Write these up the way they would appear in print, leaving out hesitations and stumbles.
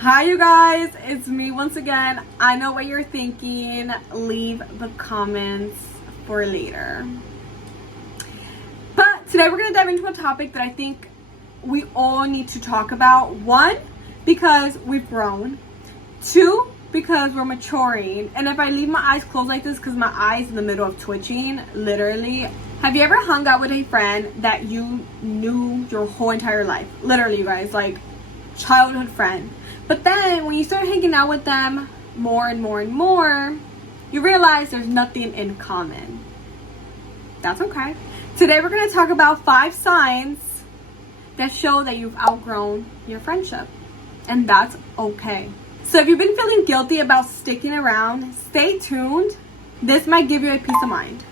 Hi you guys, it's me once again. I know what you're thinking. Leave the comments for later. But today we're going to dive into a topic that I think we all need to talk about. One, because we've grown. Two, because we're maturing. And if I leave my eyes closed like this because my eyes in the middle of twitching, literally. Have you ever hung out with a friend that you knew your whole entire life? Literally, you guys, like childhood friend. But then when you start hanging out with them more and more and more, you realize there's nothing in common. That's okay. Today we're going to talk about 5 signs that show that you've outgrown your friendship. And that's okay. So if you've been feeling guilty about sticking around, stay tuned. This might give you a peace of mind.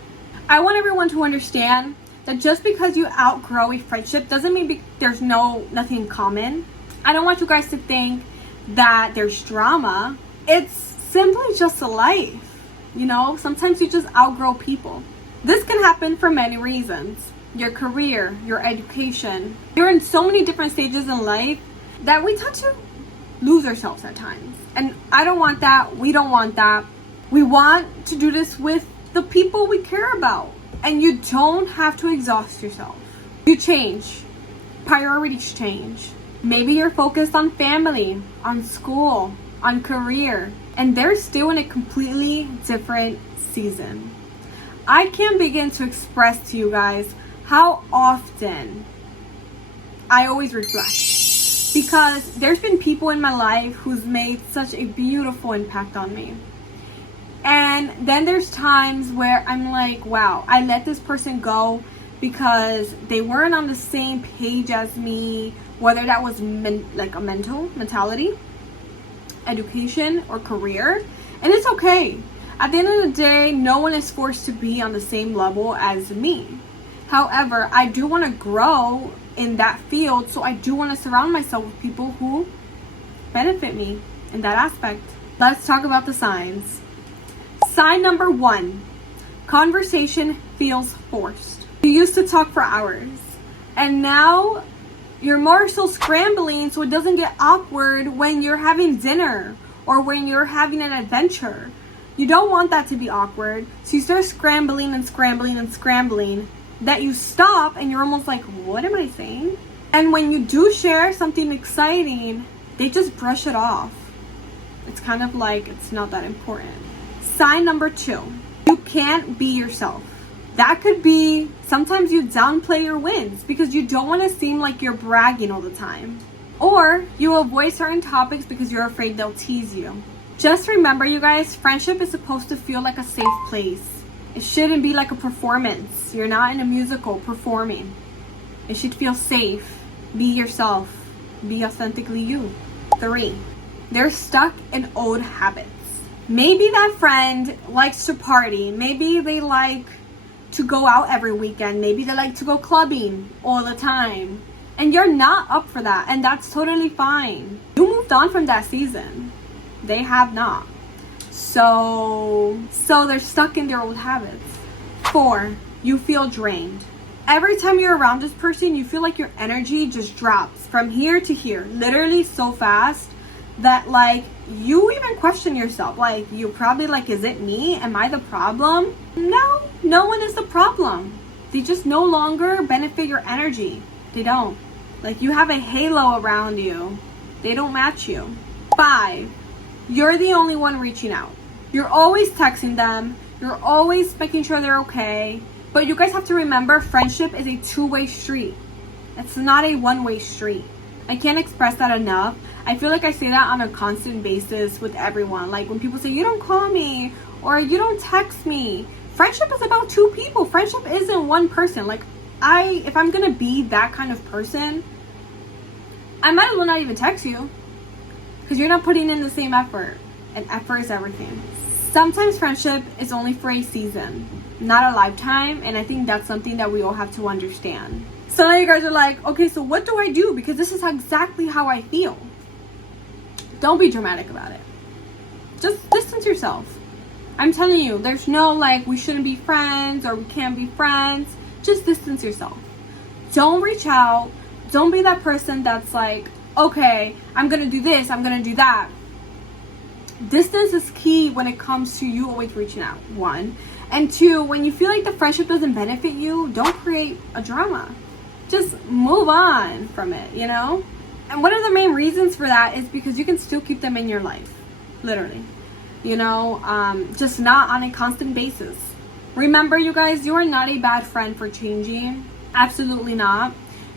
I want everyone to understand that just because you outgrow a friendship doesn't mean there's nothing in common. I don't want you guys to think that there's drama. It's simply just a life. You know, sometimes you just outgrow people. This can happen for many reasons. Your career, your education. You're in so many different stages in life that we tend to lose ourselves at times. And I don't want that. We don't want that. We want to do this with the people we care about. And you don't have to exhaust yourself. You change. Priorities change. Maybe you're focused on family, on school, on career, and they're still in a completely different season. I can't begin to express to you guys how often I always reflect, because there's been people in my life who's made such a beautiful impact on me. And then there's times where I'm like, wow, I let this person go because they weren't on the same page as me, whether that was like a mentality, education, or career. And it's okay. At the end of the day, no one is forced to be on the same level as me. However, I do want to grow in that field, so I do want to surround myself with people who benefit me in that aspect. Let's talk about the signs. Sign number 1, conversation feels forced. You used to talk for hours, and now you're more so scrambling so it doesn't get awkward when you're having dinner or when you're having an adventure. You don't want that to be awkward, so you start scrambling and scrambling and scrambling that you stop and you're almost like, what am I saying? And when you do share something exciting, they just brush it off. It's kind of like it's not that important. Sign number 2, you can't be yourself. That could be sometimes you downplay your wins because you don't want to seem like you're bragging all the time. Or you avoid certain topics because you're afraid they'll tease you. Just remember, you guys, friendship is supposed to feel like a safe place. It shouldn't be like a performance. You're not in a musical performing. It should feel safe. Be yourself. Be authentically you. 3, they're stuck in old habits. Maybe that friend likes to party. Maybe they like to go out every weekend. Maybe they like to go clubbing all the time. And you're not up for that. And that's totally fine. You moved on from that season. They have not. So they're stuck in their old habits. 4, you feel drained. Every time you're around this person, you feel like your energy just drops from here to here. Literally so fast that like you even question yourself. Like you're probably like, is it me? Am I the problem? No one is the problem. They just no longer benefit your energy. They don't. Like you have a halo around you. They don't match you. 5, you're the only one reaching out. You're always texting them. You're always making sure they're okay. But you guys have to remember, friendship is a 2-way street. It's not a 1-way street. I can't express that enough. I feel like I say that on a constant basis with everyone. Like when people say, you don't call me or you don't text me. Friendship is about 2 people. Friendship isn't one person. Like if I'm going to be that kind of person, I might as well not even text you because you're not putting in the same effort. And effort is everything. Sometimes friendship is only for a season, not a lifetime. And I think that's something that we all have to understand. So now you guys are like, okay, so what do I do? Because this is exactly how I feel. Don't be dramatic about it. Just distance yourself. I'm telling you, there's no like, we shouldn't be friends or we can't be friends. Just distance yourself. Don't reach out. Don't be that person that's like, okay, I'm gonna do this, I'm gonna do that. Distance is key when it comes to you always reaching out, one. And two, when you feel like the friendship doesn't benefit you, don't create a drama. Just move on from it, you know? And one of the main reasons for that is because you can still keep them in your life, literally. You know, just not on a constant basis. Remember, you guys, you are not a bad friend for changing. Absolutely not.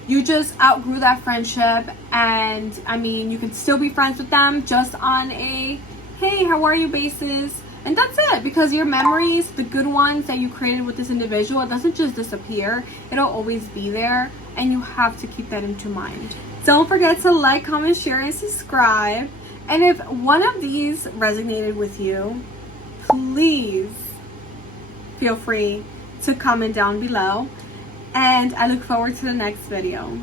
You just outgrew that friendship, and I mean, you can still be friends with them just on a hey, how are you basis. And that's it, because your memories, the good ones that you created with this individual, it doesn't just disappear. It'll always be there, and you have to keep that into mind. Don't forget to like, comment, share, and subscribe. And if one of these resonated with you, please feel free to comment down below. And I look forward to the next video.